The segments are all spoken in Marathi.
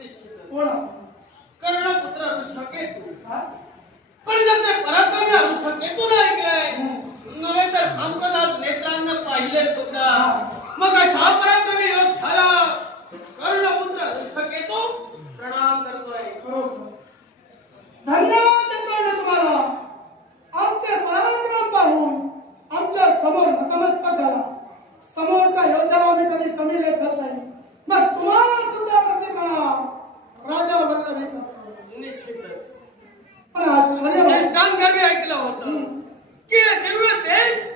कोण कर्णपुत्र ऋषकेतू. पण जर ते पराक्रमी ऋषकेतून ऐकलंय नव्हे तर संप्रदात नेत्रांना पाहिले सुद्धा, मग अशा पराक्रमी योद्ध्याला कर्णपुत्र ऋषकेतू प्रणाम करतोय. धन्यवाद देतोय मी तुम्हाला. आमचे पराक्रम पाहून आमच्या समोर नतमस्तक झाला. समोरच्या योद्ध्याला मी कधी कमी लेखत नाही, मग तुम्हाला सुद्धा प्रतिमा राजा वल्लभी करतो. निश्चितच. पण आश्चर्य ज्येष्ठांगर्वी ऐकलं होतं की हे दिव्य तेज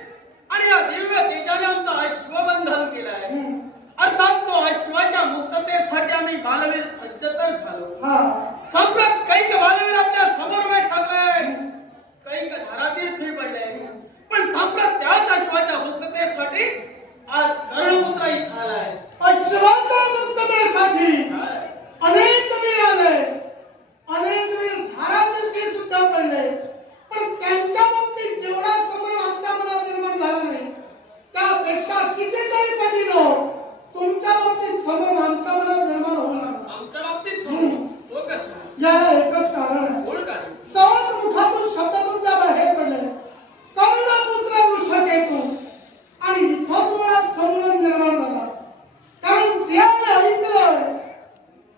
आणि या दिव्य तेजाने आमचं अश्वबंधन केलंय. अर्थात तो अश्वाच्या मुक्ततेसाठी आम्ही बालवीर सज्जतर झालो. सम्राट कैक बालवीर आपल्या समोर उभे ठाकले. कैक धारातीर्थी पडले, पण सम्राट त्याच अश्वाच्या मुक्ततेसाठी आज कर्णपुत्र इथं आलाय. अश्वाच्या मुक्ततेसाठी अनेक वीर आले, अनेक वीर धारातीर्थी सुद्धा पडले, पण त्यांच्या बाबतीत जेवढा संभ्रम आमच्या मनात निर्माण झाला नाही त्यापेक्षा कितीतरी पटीने तुमच्या बाबतीत संभ्रम आमच्या मनात निर्माण होणार. आमच्या बाबतीत तो कसा? याला एकच कारण आहे. कोण कारण? सहज मुखातून शब्द तुमच्या बाहेर पडले, कर्णपुत्र ऋषकेतू, आणि इथंच मुळात संभ्रम निर्माण झाला. कारण त्या ऐकलं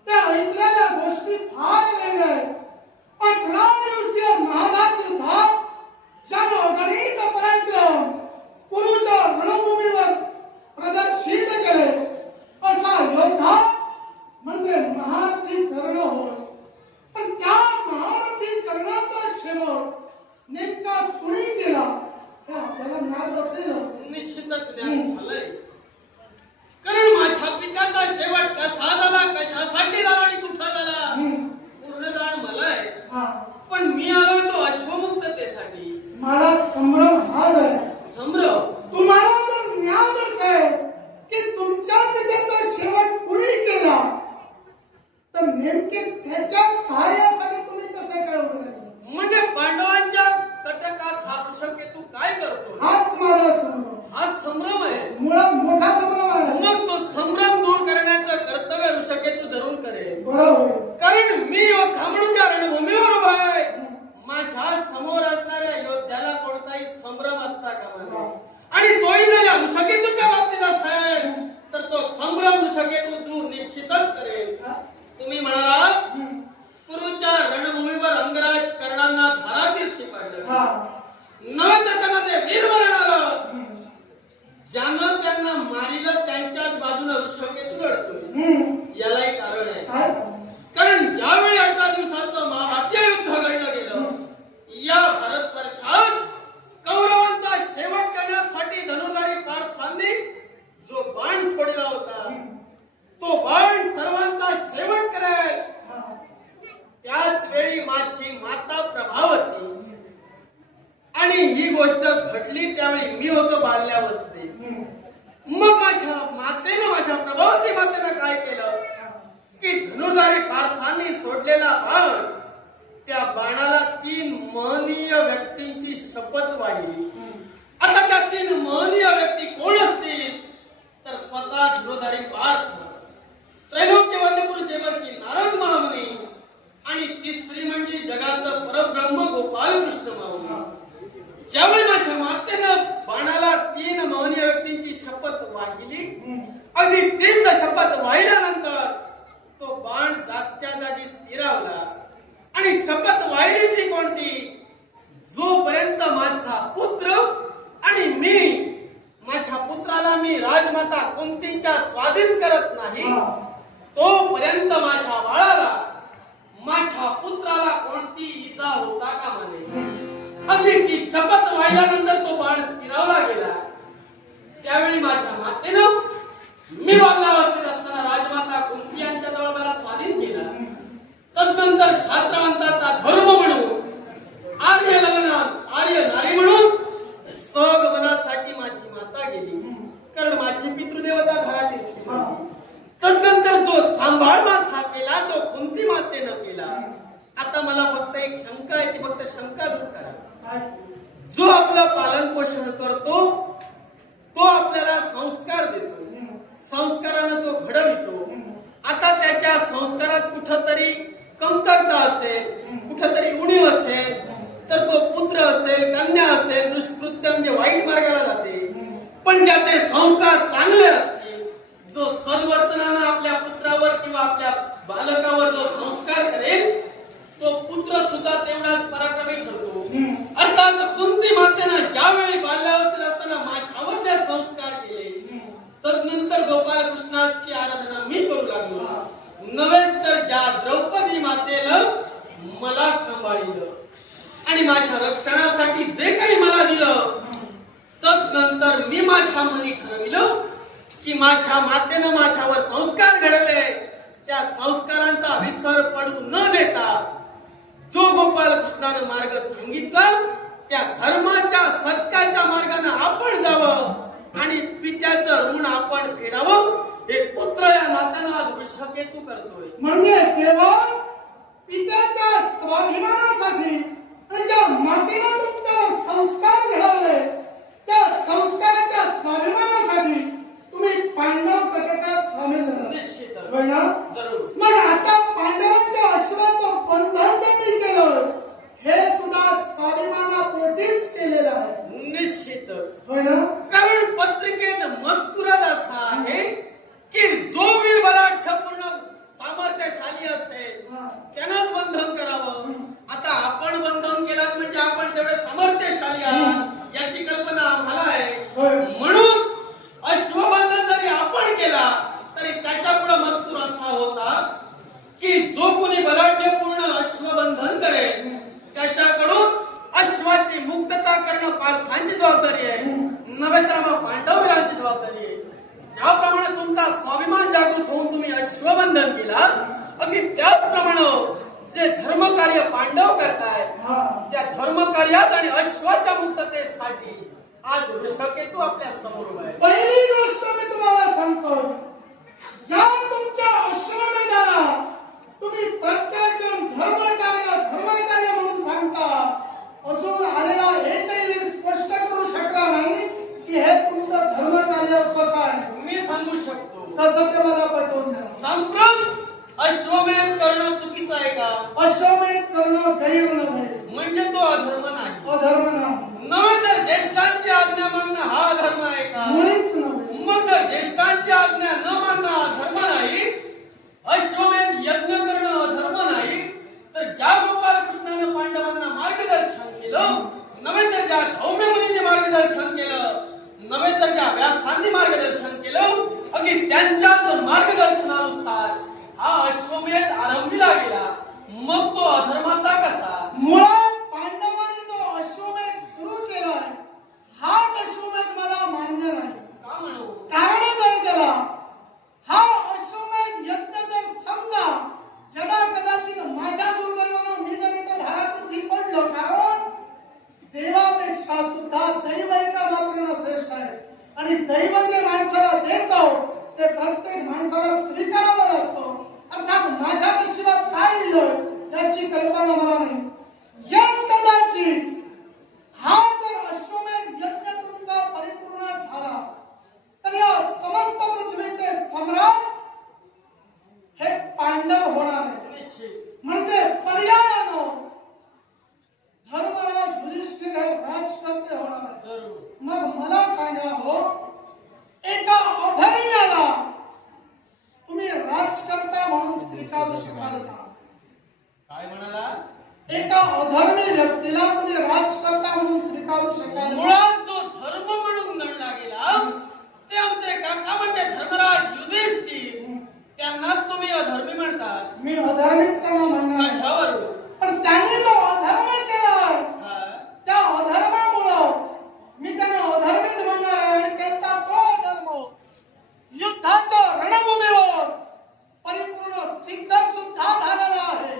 त्या ऐकलेल्या गोष्टी फार वेगळ्या आहेत. 18 दिवसीय महाभारत युद्धात ज्यानं अगणित पराक्रम कुरुच्या रणभूमीवर प्रदर्शित केले असा योद्धा म्हणजे महारथी कर्ण होय. पण त्या महारथी कर्णाचा शेवट नेमका कुणी केला हे आपल्याला ज्ञात असेल. निश्चितच ज्ञान झालंय. कारण माझ्या पित्याचा शेवट कसा झाला, कशासाठी झाला आणि कुठं झाला पूर्ण जाण मला आहे. पण मी आलोय तो अश्वमुक्ततेसाठी. मला संभ्रम हा झाला. संभ्रम? तुम्हाला जर ज्ञान असेल की तुमच्या पित्याचा शेवट कुणी केला तर नेमके त्याच्या सहाय्यासाठी तुम्ही कसे काय उभे राहिले? म्हणजे पांडवांच्या कटकात हा ऋषकेतू काय करतो? हाच माझा संभ्रम. हा संभ्रम आहे. मुळात मोठा संभ्रम आहे. मग तो संभ्रम दूर करण्याचं कर्तव्य ऋषकेतू जरूर करेल. बरोबर. कारण मी योद्धा म्हणून त्या रणभूमीवर उभा आहे. माझ्या समोर असणाऱ्या योद्ध्याला कोणताही संभ्रम असता कामा नये. आणि तोही जर ऋषकेतूच्या बाबतीत असेल तर तो संभ्रम ऋषकेतू दूर निश्चितच करेल. तुम्ही म्हणाला कुरुच्या रणभूमीवर अंगराज कर्णांना धारातीर्थी पाडलं, नव्हे तर त्यांना ते वीरमरण आलं. ज्यानं त्यांना मारिलं त्यांच्याच बाजूला ऋषकेतू लढतोय. यालाही कारण आहे. कारण ज्यावेळी 18 दिवसाचं महाभारतीय युद्ध घडलं गेलं, या भारतवर्षात कौरवांचा शेवट करण्यासाठी धनुर्धारी पार्थांनी जो बाण सोडला होता तो बाण सर्वांचा शेवट करेल. त्याच वेळी माझी माता प्रभावती, आणि ही गोष्ट घडली त्यावेळी मी होतो बाल्यावस्थेत. मग माझ्या मातेनं, माझ्या प्रभावती मातेनं काय केलं की धनुर्धारी पार्थांनी सोडलेला बाण, त्या बाणाला 3 महनीय व्यक्तींची शपथ वाहिली. आता त्या 3 महनीय व्यक्ती कोण असतील तर स्वतः धनुर्धारी पार्थ, त्रैलोक्यवंद्यपुर देवर्षी नारद महामुनी, आणि तिसरी म्हणजे जगाचं परब्रह्म गोपाल कृष्ण माऊली. ज्यावेळी माझ्या मातेनं बाणाला 3 महनीय व्यक्तींची शपथ वाहिली, अगदी तीच शपथ वाहिल्यानंतर तो बाण जागच्या जागी स्थिरावला. आणि शपथ वाहिली ती कोणती? जोपर्यंत माझा पुत्र आणि मी, माझ्या पुत्राला मी राजमाता कुंतीच्या स्वाधीन करत नाही तोपर्यंत माझ्या बाळाला, माझ्या पुत्राला कोणती इजा होता कामा नये. अगदी ती शपथ वाहिल्यानंतर तो बाण स्थिरावला गेला. त्यावेळी माझ्या मातेनं मी बाल्यावस्थेत असताना राजमाता कुंती यांच्या जवळ मला स्वाधीन केला. तदनंतर शास्त्रवंताचा धर्म म्हणून आर्य लग्न, आर्य नारी म्हणून सहग वनासाठी माझी माता गेली. कारण माझी पितृदेवता धरातीर्थी. तदनंतर जो सांभाळ माझा केला तो कुंती मातेनं केला. आता मला फक्त एक शंका आहे, ती फक्त शंका दूर करा. जो आपलं पालन पोषण करतो तो आपल्याला संस्कार देतो, संस्कारानं तो घडवितो. आता त्याच्या संस्कारात कुठंतरी कमतरता असेल, कुठंतरी उणीव असेल, तर तो पुत्र असेल, कन्या असेल, दुष्कृत्य म्हणजे वाईट मार्गाला जाते. पण ज्याचे संस्कार चांगले असतील, जो सद्वर्तनानं आपल्या पुत्रावर किंवा आपल्या बालकावर जो संस्कार करेल, तो पुत्र सुद्धा तेवढाच पराक्रमी ठरतो. अर्थात कुंती मातेनं ज्यावेळी बाल्यावस्थेत असताना माझ्यावर त्या संस्कार केले, तदनंतर गोपाळ कृष्णाची आराधना मी करू लागलो. नव्हेच तर ज्या द्रौपदी मातेला मला सांभाळलं आणि माझ्या रक्षणासाठी जे काही मला दिलं, तदनंतर मी माझ्या मनी ठरविलं की माझ्या मातेनं माझ्यावर संस्कार घडवले, त्या संस्कारांचा विसर पडू न देता जो गोपाळ कृष्णानं मार्ग सांगितला, त्या धर्माच्या सत्याच्या मार्गाने आपण जावं आणि पित्याचं ऋण आपण फेडावं, हे पुत्र या नात्यानं आज वृषकेतू करतोय. म्हणजे केवळ पित्याच्या स्वाभिमानासाठी आणि ज्या मातेनं तुमच्यावर संस्कार घडवले, त्या संस्काराच्या स्वाभिमानासाठी तुम्ही पांडव कटकात सामील झाला. निश्चितच. होय ना? जरूर. मग आता पांडवांच्या अश्वाचं बंधन जे मी केलं, हे सुद्धा स्वाभिमानापोटीच केलेलं आहे. निश्चितच. होय ना? कारण पत्रिकेत मजकुरात असा आहे की जो वीर बलाढ्यपूर्ण सामर्थ्यशाली असेल, त्यानंच बंधन करावं. आता आपण बंधन केलात म्हणजे आपण तेवढे सामर्थ्यशाली आहात याची कल्पना आम्हाला आहे. म्हणून अश्वबंधन जरी आपण केला तरी त्याच्या पुढे मजकूर असा होता की जो कोणी बलाढ्यपूर्ण अश्वबंधन करेल, त्याच्याकडून अश्वाची मुक्तता करणं पार्थांची जबाबदारी आहे, नव्हे तर मग पांडवरांची जबाबदारी आहे. ज्याप्रमाणे तुमचा स्वाभिमान जागृत होऊन तुम्ही अश्वबंधन केला, अगदी त्याचप्रमाणे जे धर्मकार्य पांडव करतायत, त्या धर्मकार्यात आणि अश्वाच्या मुक्ततेसाठी आज वृषकेतू आपल्या समोर आहे. पहिली गोष्ट मी तुम्हाला सांगतो, ज्या तुमच्या अश्वमेधाला तुम्ही प्रत्येकजण धर्मकार्य म्हणून सांगता, अजून आलेला एकही वीर स्पष्ट करू शकला नाही की हे तुमचं धर्मकार्य कसं आहे. मी सांगू शकतो. कसं ते मला पटवून द्या. संप्रम अश्वमेध करणं चुकीचं आहे का? अश्वमेध करणं गैर नव्हे, म्हणजे तो अधर्म नाही. अधर्म नाही. नव्हे तर ज्येष्ठांची आज्ञा मानणं हा अधर्म आहे का? मुळीच नव्हे. मग जर ज्येष्ठांची आज्ञा न मानणं अधर्म नाही, अश्वमेध यज्ञ करणं अधर्म नाही, तर ज्या गोपाळ कृष्णानं पांडवांना मार्गदर्शन केलं, नव्हे तर ज्या धौम्य मुनींनी मार्गदर्शन केलं, नव्हे तर ज्या व्यासांनी मार्गदर्शन केलं, अगदी त्यांच्याच मार्गदर्शनानुसार हा अश्वमेध आरंभला गेला, मग तो अधर्माचा कसा? मुळात पांडवांनी जो अश्वमेध सुरू केलाय, हाच अश्वमेध मला मान्य नाही. का म्हणू? कारण आहे त्याला, हा अश्वमेध यज्ञ जर समजा यदा कदाचित माझ्या दुर्दैवानं मी जर एका धारातीर्थी पडलो, कारण देवापेक्षा सुद्धा दैव एका मात्रानं श्रेष्ठ आहे आणि दैव जे माणसाला देतो ते प्रत्येक माणसाला स्वीकारावं लागतं. अर्थात माझ्या नशिबात काय लिहिलं याची कल्पना मला नाही. यम कदाचित हा जर अश्वमेध यज्ञ तुमचा परिपूर्ण झाला, तर या समस्त पृथ्वीचे सम्राट हे पांडव होणार आहे. म्हणजे पर्यायानं धर्मराज युधिष्ठिर हे राजकर्ते होणार आहे. मग मला सांगा हो, एका अधर्म्याला तुम्ही राजकर्ता म्हणून स्वीकारू शकाल का? काय म्हणाला? एका अधर्मी व्यक्तीला तुम्ही राजकर्ता म्हणून स्वीकारू शकाल? मुळात जो धर्म म्हणून गणला गेला ते आमचे काका म्हणजे धर्मराज युधिष्ठिर, त्यांनाच तुम्ही अधर्मी म्हणता. मी अधर्मीच त्यांना म्हणणार, कशावर? पण त्यांनी जो अधर्म केलाय त्या अधर्मामुळं मी त्यांना अधर्मीच म्हणणार आहे. आणि त्यांचा तो अधर्म युद्धाच्या रणभूमीवर परिपूर्ण सिद्ध सुद्धा झालेला आहे.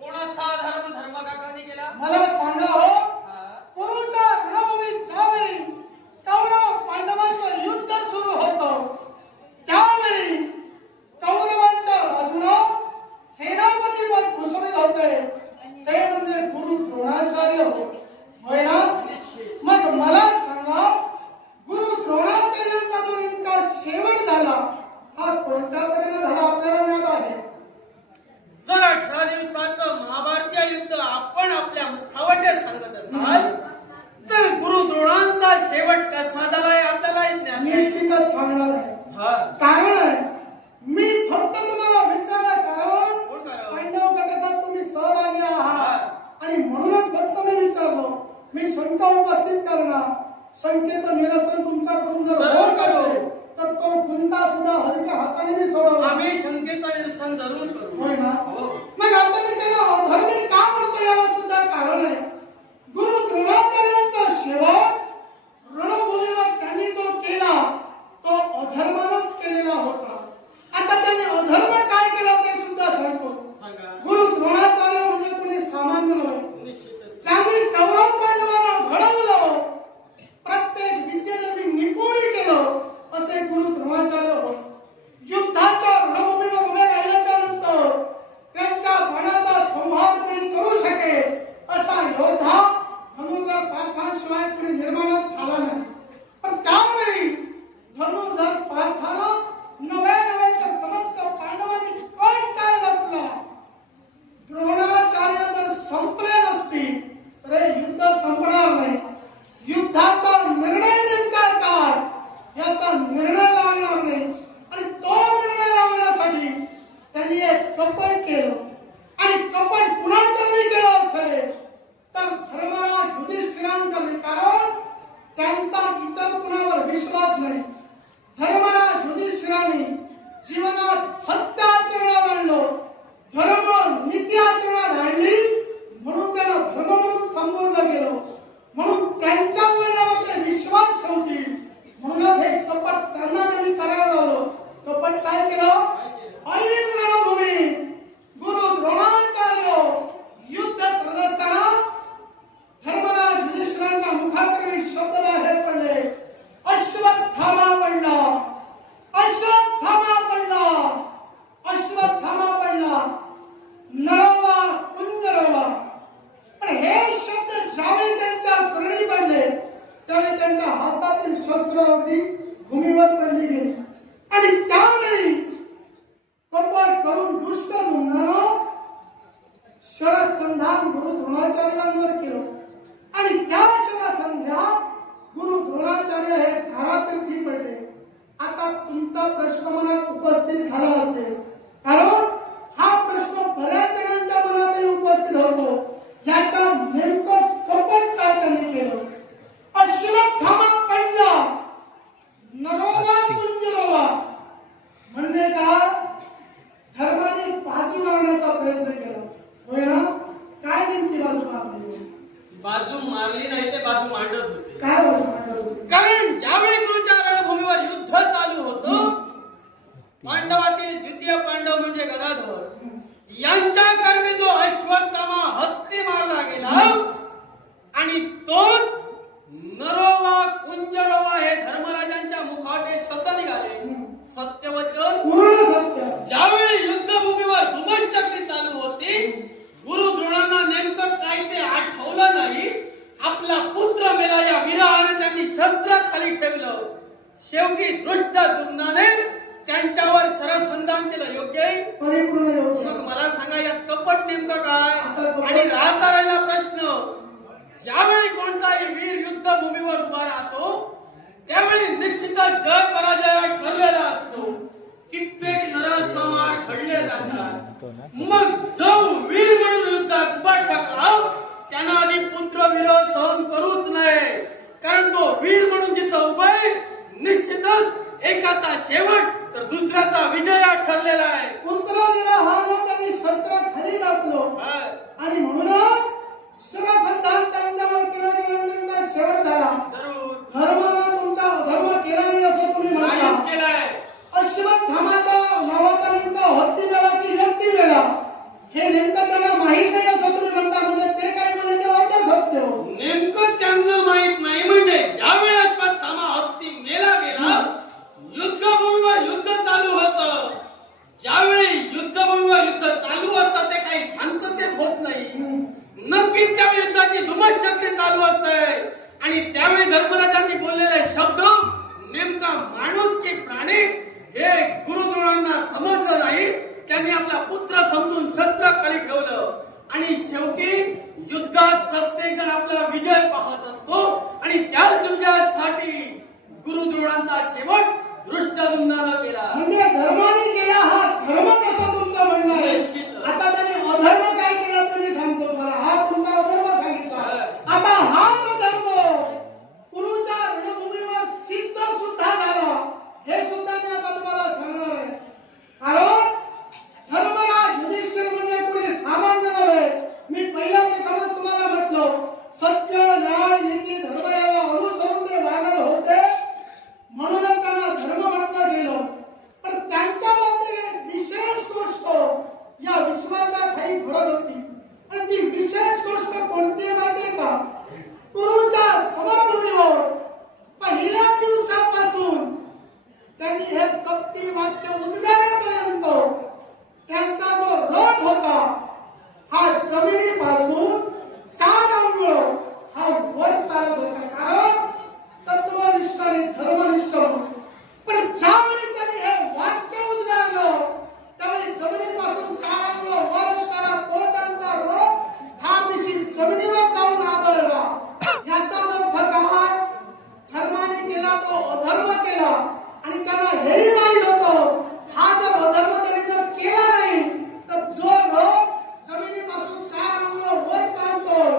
कोणाचा धर्म धर्म काकांनी केला? मला सांगा हो, कुरुच्या रणभूमीत ज्यावेळी कौरव पांडवांचं युद्ध सुरू होतं, त्यावेळी कौरवांच्या बाजूनं जर 18 दिवसाचं महाभारतीय युद्ध आपण आपल्या मुखावटे सांगत असाल तर गुरु द्रोणांचा शेवट कसा झालाय आपल्याला ज्ञान नाही. निश्चितच सांगणार आहे. हा. कारण आहे, मी फक्त तुम्हाला विचारलं कारण कोण कारण? पांडव गटात तुम्ही सहभागी आहात आणि म्हणूनच फक्त मी विचारलो. मी शंका उपस्थित करणार, शंकेचं निरसन तुमच्याकडून जर जरूर होत करू. असेल तर तो गुंता सुद्धा हलक्या हाताने मी सोडवला. आम्ही शंकेचं निरसन जरूर करू. होय ना? हो. मग आता मी त्याला अधर्मी का म्हणतो याला सुद्धा कारण आहे. गुरु द्रोणाचार्यांचा शेवट रणभूमीवर त्यांनी जो केला तो अधर्मानच केलेला होता. आता त्याने अधर्म काय केला ते सुद्धा सांगतो. सांगा. गुरु द्रोणाचार्य म्हणजे कुणी सामान्य नव्हे. निश्चितच. त्यांनी कौरव पांडवांना घडवलं, प्रत्येक विद्येमध्ये निपुणी केलं असे गुरु द्रोणाचार्य होय. युद्धाच्या रणभूमीवर उभे राहिल्याच्या नंतर त्यांच्या बाणाचा संहार कोणी करू शकेल असा योद्धा धनुर्धर पार्थाशिवाय कोणी निर्माणच झाला नाही. पण त्यावेळी धनुर्धर पार्थानं नव्या समस्त पांडवांनी कोण काय रचला. द्रोणाचार्य जर संपले नसतील तर हे युद्ध संपणार नाही. युद्धाचा निर्णय नेमका काय याचा निर्णय लागणार नाही. आणि तो निर्णय लावण्यासाठी त्यांनी एक कपट केलं आणि कपट कुणाकडे केलं असेल तर धर्मराज युधिष्ठिरांकडे. कारण त्यांचा इतर कुणावर विश्वास नाही. धर्मराज युधिष्ठिरांनी जीवनात सत्य आचरणात आणलं, धर्म नीती आचरणात आणली, म्हणून त्यांना धर्म म्हणून संबोधलं गेलं. म्हणून त्यांच्यामुळे यावर विश्वास ठेवतील म्हणूनच हे कपट त्यांना त्यांनी करायला लावलं. कपट काय केलं? ऐन रणभूमी गुरु द्रोणाचार्य युद्ध करत असताना धर्मराज युधिष्ठिरांच्या मुखाकडे शब्द बाहेर पडले. अश्वत्थामा पडला, अश्वत्थामा पडला, अश्वत्थामा पडला, नळवा कुंजरवा. पण हे शब्द ज्यावेळी त्यांच्या कर्णी पडले त्यावेळी त्यांच्या हातातील शस्त्र अगदी भूमीवर पडली गेली. आणि त्यावेळी कपट करून दुष्ट धुमणानं शरसंधान गुरु द्रोणाचार्यांवर केलं. आणि त्या शरसंध्यात गुरु द्रोणाचार्य हे धारातीर्थी पडले. आता तुमचा प्रश्न मनात उपस्थित झाला असेल, कारण हा प्रश्न बऱ्याच जणांच्या मनातही उपस्थित होतो. याचा नेमकं कपट काय त्यांनी केलं? अश्वत्थामा पडला, नरोवा कुंजरोवा म्हणजे काय? धर्माने बाजू मारण्याचा प्रयत्न केला. होय ना? काय नेमकी बाजू मारली? बाजू मारली नाही ते बाजू मांडत होते. काय बाजू मांडत होते? कारण ज्यावेळी गुरुच्या रणभूमीवर युद्ध चालू होतं पांडवातील द्वितीय पांडव म्हणजे गदाधर यांच्या कर्मी जो अश्वत्थामा हत्ती मारला गेला आणि तोच नरोवा कुंजरोवा हे धर्मराजांच्या मुखाटे शब्द निघाले. सत्यवचन पूर्ण सत्य. ज्यावेळी युद्धभूमीवर धुमश्चक्री चालू होती गुरु द्रोणांना नेमकं काय ते आठवलं नाही. आपला पुत्र मेला या विरहाने त्यांनी शस्त्र खाली ठेवलं. शेवटी दृष्ट दुम्नाने त्यांच्यावर शरसंधान केलं. योग्य आहे? परिपूर्ण योग्य. मग मला सांगा यात कपट नेमकं काय? आणि राहता राहिला प्रश्न, ज्यावेळी कोणताही वीर युद्धभूमीवर उभा राहतो त्यावेळी निश्चितच जय पराजय ठरलेला असतो. कित्येक नरसंहार घडले जातात. मग जो वीर म्हणून युद्धात उभा ठाकला त्यानं आधी पुत्र विरोध सहन करूच नये. कारण तो वीर म्हणून जिथं उभा आहे निश्चितच एकाचा शेवट तर दुसऱ्याचा विजय ठरलेला आहे. पुत्र विरहानं त्यांनी शस्त्र खाली टाकलं आणि म्हणूनच शरसंधान त्यांच्यावर केलं गेलं. त्यांचा शेवट झाला. धर्माला तुमचा अधर्म केला नाही असं तुम्ही म्हणता. केलाय. अश्वत्थामाचा नावाचा नेमका हत्ती मेला की व्यक्ती मेला हे नेमकं त्यांना माहित नाही असं तुम्ही म्हणता. म्हणजे ते काय बोलले ते वाटत सत्य. नेमकं त्यांना माहित नाही म्हणजे ज्या वेळेस अश्वत्थामा हत्ती मेला गेला युद्धभूमीवर युद्ध चालू होतं. ज्यावेळी युद्धभूमीवर युद्ध अस्त्र समजून शस्त्र खाली ठेवलं आणि शेवटी युद्धात प्रत्येक जण आपल्याला विजय पाहत असतो आणि त्याच विजयासाठी गुरुद्रोणांचा शेवट दृष्टद्युम्नानं केला. म्हणजे धर्माने केला हा धर्म कसा तुमचं म्हणणं आहे? निश्चित. आता त्याने अधर्म काय केला ते मी सांगतो तुम्हाला. हा तुमचा अधर्म सांगितला. आता हा जो धर्म कुरुच्या रणभूमीवर सिद्ध सुद्धा झाला हे सुद्धा मी आता तुम्हाला सांगणार आहे. कारण धर्मराज युधिष्ठिर म्हणजे कुणी सामान्य नव्हे. मी पहिल्या प्रथमच तुम्हाला म्हटलं सत्य न्याय नीती धर्म याला अनुसरून ते वागत होते म्हणूनच त्यांना धर्म म्हटलं गेलं. पण त्यांच्या बाबतीत एक विशेष गोष्ट या विश्वाच्या ठाई घडत होती आणि ती विशेष गोष्ट कोणती आहे माहिती आहे का? कुरुच्या समरभूमीवर पहिल्या दिवसापासून त्यांनी हे कपटी वाक्य उद्गारापर्यंत त्यांचा जो रथ होता हा जमिनीपासून 4 अंगुळ हा वर चालत होता. कारण तत्वनिष्ठ आणि धर्मनिष्ठ होते. पण ज्यावेळी त्यांनी हे वाक्य उद्गारलं त्यावेळी जमिनीपासून 4 अंगुळ वर असताना तो त्यांचा रथ हा दिशी जमिनीवर जाऊन आदळला. याचा अर्थ काय? धर्माने केला तो अधर्म केला आणि त्यांना हेही माहित होतं हा जर अधर्म त्यांनी जर केला नाही तर जो रथ जमिनीपासून 4 अंगुळ वर चालतो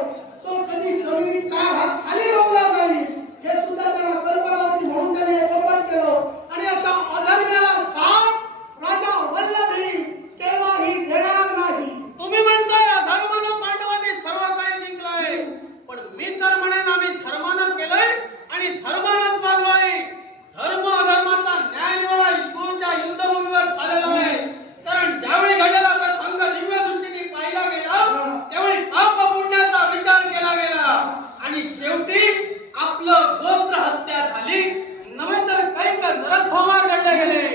तो कधी जमिनी 4 हात खाली रोवला नाही हे सुद्धा त्यांना कल्पना होती. म्हणून त्यांनी हे कपट केलं आणि अशा अधर्म्याला साथ राजा वल्लभी केव्हाही देणार नाही. तुम्ही म्हणताय अधर्मानं पांडवांनी सर्व काही जिंकलंय, पण मी तर म्हणेन आम्ही धर्मानं केलंय आणि धर्मानंच वागलोय. धर्म अधर्माचा न्याय निवडा गुरुच्या युद्धभूमीवर झालेला आहे. कारण ज्यावेळी घडलेला प्रसंग दिव्य दृष्टीने पाहिला गेला त्यावेळी पाप पुण्याचा विचार केला गेला आणि शेवटी आपलं गोत्र हत्या झाली. नव्हे तर काही नरसंहार घडले गेले.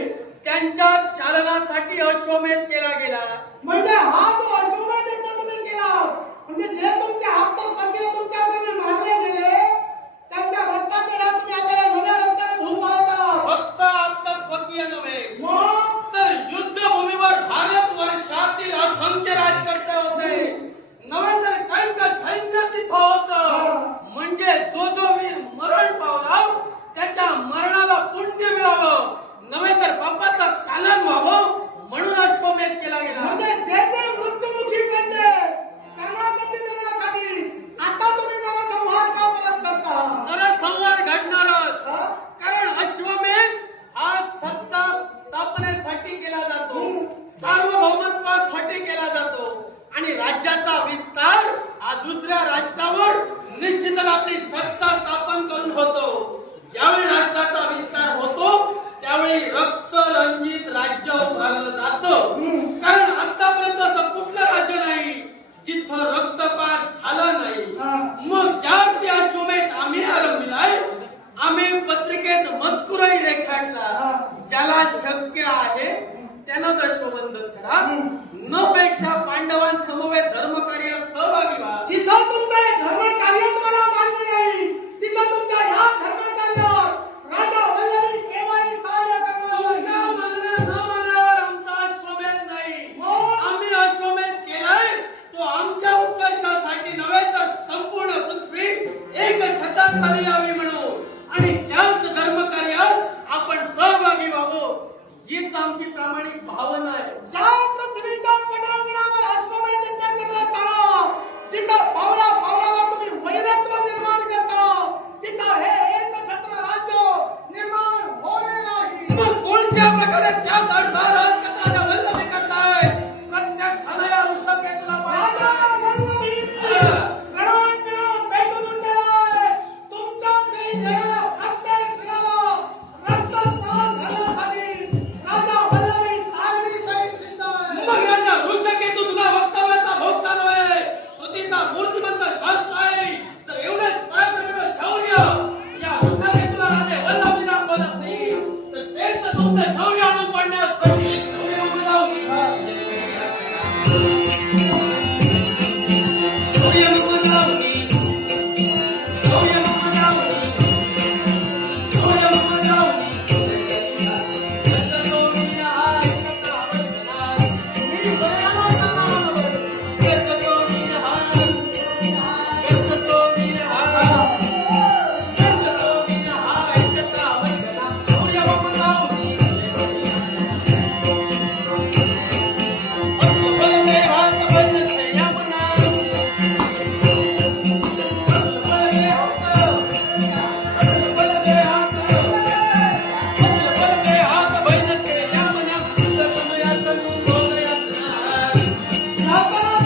त्यांच्या चालनासाठी अश्वमेध केला गेला. म्हणजे हा जो अश्वमेध यज्ञ तुम्ही केला म्हणजे जे तुमचे आप्त स्वर्गीय तुमच्या हाताने मारले गेले त्यांच्या रक्ताचे डाग तुम्ही आता या नव्या रक्ताने धुवून पाहता. फक्त आप्त स्वकीय नव्हे मग तर युद्धभूमीवर भारत वर्षातील असंख्य राजकर्ते होते. नव्हे तर काही सैन्य तिथं होतं. म्हणजे जो वीर मरण पावला त्याच्या मरणाला पुण्य मिळावं नव्हे तर पापाचं क्षालन व्हावं म्हणून अश्वमेध केला गेला. म्हणजे जे मृत्युमुखी पडले त्यांना गती देण्यासाठी आता तुम्ही नरसंहार का परत करता? नरसंहार घडणारच. कारण अश्वमेध हा सत्ता स्थापनेसाठी केला जातो, सार्वभौमत्वासाठी केला जातो आणि राज्याचा विस्तार हा दुसऱ्या राष्ट्रावर निश्चितच आपली सत्ता स्थापन करून होतो. ज्यावेळी राष्ट्राचा विस्तार होतो त्यावेळी रक्त रंजित राज्य उभारलं जातं. कारण आतापर्यंत असं कुठलं राज्य नाही जिथं रक्तपात झाला नाही. मग ज्यावरती अश्वमेध आम्ही आरंभिलाय आम्ही पत्रिकेत मजकूरही रेखाटला. ज्याला शक्य आहे त्यानं अश्वबंधन करा. न पेक्षा पांडवांसमवेत धर्मकार्यात सहभागी व्हा. जिथं तुमचं हे धर्मकार्यच मला मान्य नाही तिथं तुमच्या या धर्मकार्यावर राजा वल्लभी केव्हाही सहाय्य करणार तुमच्या म्हणणं न मानल्यावर आमचा अश्वमेध नाही. आम्ही अश्वमेध केलाय तो आमच्या उत्कर्षासाठी नव्हे तर संपूर्ण पृथ्वी एक छताखाली यावी म्हणून आणि त्याच धर्मकार्यात आपण सहभागी व्हावं हीच आमची प्रामाणिक भावना आहे. ज्या पृथ्वीच्या पटांगणावर अश्वमेध यज्ञ करत असताना जिथं पावला पावलावर तुम्ही वैरत्व निर्माण करता तिथं हे एकछत्र राज्य निर्माण होणे नाही. मग कोणत्या प्रकारे त्यात अडथळा राजकर्त्याच्या वल्लभी करताय? प्रत्यक्षाने या ऋषभकेतूला राजा वल्लभी रणविरोध पेटवून दिलाय. तुमच्याचही जय प्रत्येक वीराला रक्तस्नान घालण्यासाठी राजा वल्लभी तारणी सहित सिद्ध आहे. मग राजा ऋषभकेतू तुला वक्तव्याचा भोगता नव्हे कृतीचा मूर्तिमंत शास्त्र आहे. तर एवढेच पराक्रमी शौर्य या ऋषभकेतूला राजे वल्लभी दाखवत असतील तर तेच तुमचे शौर्य आणून पाडण्यास कशी शौर्य म्हणून लावली. शौर्य म्हणून लावली. शौर्य म्हणून लावली. शौर्य म्हणून लावली. जगतो वीरा ऐकता वचना. जाताना